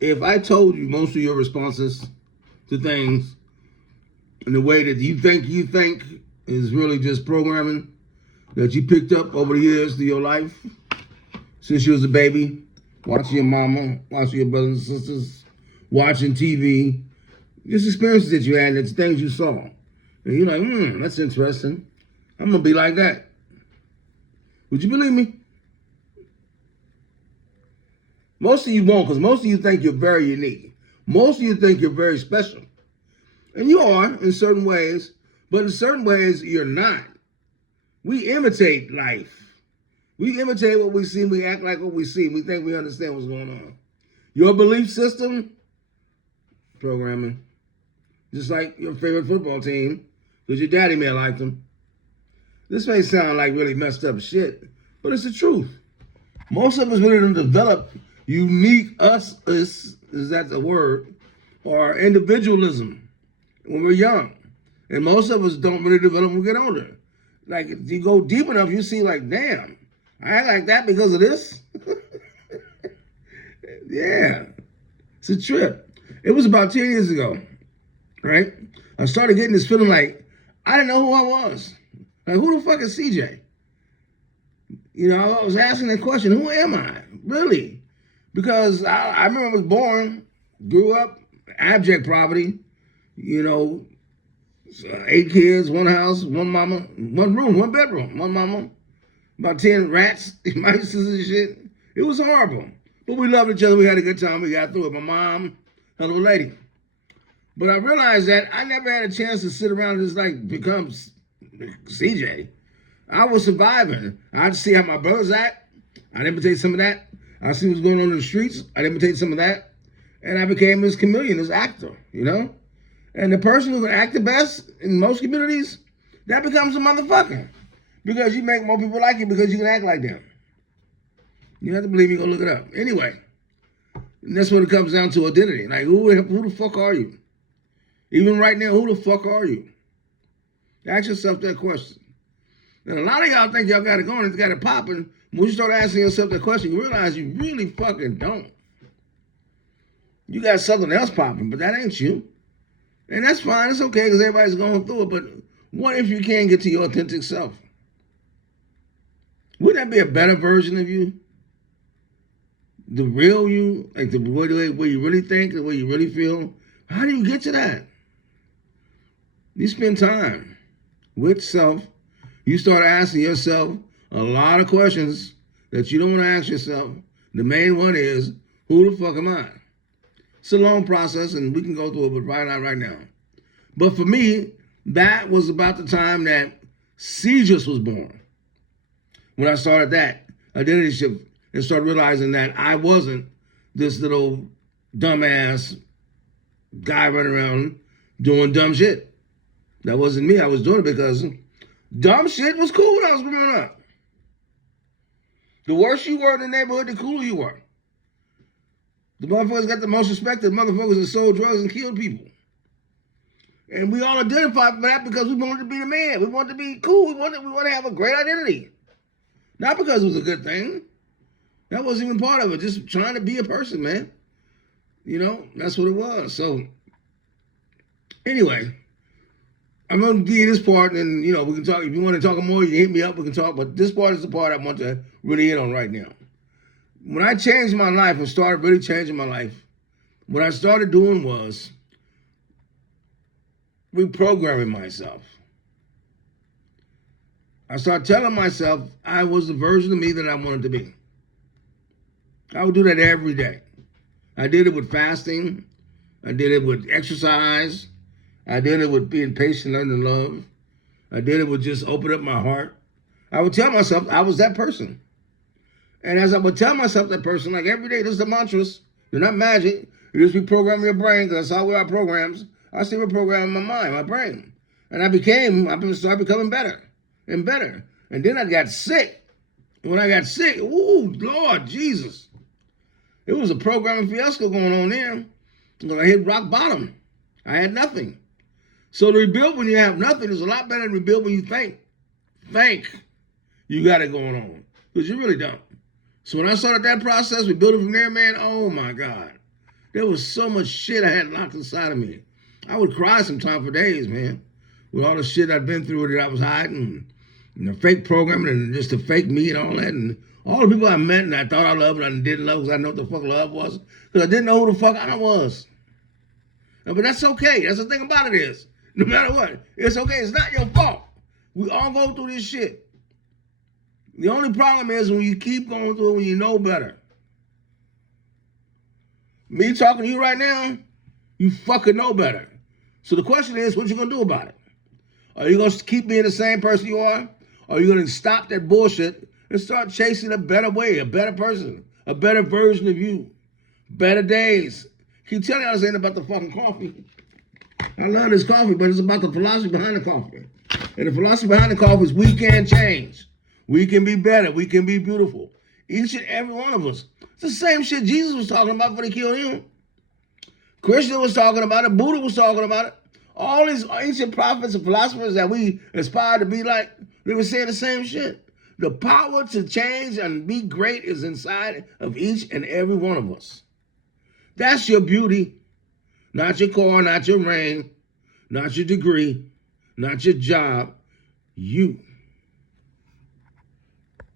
if I told you most of your responses to things in the way that you think is really just programming that you picked up over the years of your life since you was a baby, watching your mama, watching your brothers and sisters, watching TV, just experiences that you had, that's things you saw. And you're like, that's interesting. I'm gonna be like that. Would you believe me? Most of you won't, because most of you think you're very unique. Most of you think you're very special. And you are in certain ways, but in certain ways you're not. We imitate life. We imitate what we see, we act like what we see, we think we understand what's going on. Your belief system, programming. Just like your favorite football team, because your daddy may have liked them. This may sound like really messed up shit, but it's the truth. Most of us really don't develop unique is that the word, or individualism when we're young. And most of us don't really develop when we get older. Like, if you go deep enough, you see like, damn, I act like that because of this? Yeah, it's a trip. It was about 10 years ago, right? I started getting this feeling like I didn't know who I was. Like, who the fuck is CJ? You know, I was asking the question, who am I? Really? Because I remember I was born, grew up, abject poverty, you know, 8 kids, one house, one mama, one room, one bedroom, one mama, about 10 rats, mice and shit. It was horrible. But we loved each other. We had a good time. We got through it. My mom, a little lady. But I realized that I never had a chance to sit around and just like become CJ. I was surviving. I'd see how my brothers act. I'd imitate some of that. I see what's going on in the streets. I'd imitate some of that. And I became this chameleon, this actor, you know? And the person who can act the best in most communities, that becomes a motherfucker. Because you make more people like you because you can act like them. You have to believe me, go look it up. Anyway, and that's what it comes down to, identity. Like, who the fuck are you? Even right now, who the fuck are you? Ask yourself that question. And a lot of y'all think y'all got it going and got it popping. When you start asking yourself that question, you realize you really fucking don't. You got something else popping, but that ain't you. And that's fine. It's okay because everybody's going through it. But what if you can't get to your authentic self? Wouldn't that be a better version of you? The real you? Like the way you really think, the way you really feel? How do you get to that? You spend time with self. You start asking yourself a lot of questions that you don't want to ask yourself. The main one is, who the fuck am I? It's a long process, and we can go through it, but right now. But for me, that was about the time that Cejas was born. When I started that identity shift and started realizing that I wasn't this little dumbass guy running around doing dumb shit. That wasn't me. I was doing it because dumb shit was cool when I was growing up. The worse you were in the neighborhood, the cooler you were. The motherfuckers got the most respect. The motherfuckers that sold drugs and killed people. And we all identified for that because we wanted to be the man. We wanted to be cool. We wanted to have a great identity. Not because it was a good thing. That wasn't even part of it. Just trying to be a person, man. You know, that's what it was. So, anyway, I'm going to give you this part, and, you know, we can talk. If you want to talk more, you can hit me up. We can talk. But this part is the part I want to really hit on right now. When I changed my life and started really changing my life, what I started doing was reprogramming myself. I started telling myself I was the version of me that I wanted to be. I would do that every day. I did it with fasting. I did it with exercise. I did it with being patient, learning to love. I did it with just open up my heart. I would tell myself I was that person. And as I would tell myself that person, like every day, this is the mantras. They're not magic. You just reprogram your brain, because that's how we are programs. I still reprogram my mind, my brain. And I started becoming better and better. And then I got sick. When I got sick, ooh, Lord Jesus. It was a programming fiasco going on there. When I hit rock bottom, I had nothing. So to rebuild when you have nothing is a lot better than rebuild when you think you got it going on. Because you really don't. So when I started that process, we built it from there, man, oh my God. There was so much shit I had locked inside of me. I would cry sometimes for days, man, with all the shit I'd been through that I was hiding, and the fake programming and just the fake me and all that, and all the people I met and I thought I loved and I didn't love because I know what the fuck love was, because I didn't know who the fuck I was. But that's okay. That's the thing about it is, no matter what, it's okay. It's not your fault. We all go through this shit. The only problem is when you keep going through it when you know better. Me talking to you right now, you fucking know better. So the question is, what you gonna do about it? Are you gonna keep being the same person you are? Or are you gonna stop that bullshit and start chasing a better way, a better person, a better version of you, better days? Keep telling y'all this ain't about the fucking coffee. I love this coffee, but it's about the philosophy behind the coffee. And the philosophy behind the coffee is we can change. We can be better. We can be beautiful. Each and every one of us. It's the same shit Jesus was talking about before they killed him. Christian was talking about it. Buddha was talking about it. All these ancient prophets and philosophers that we aspire to be like, they were saying the same shit. The power to change and be great is inside of each and every one of us. That's your beauty. Not your car, not your ring, not your degree, not your job. You.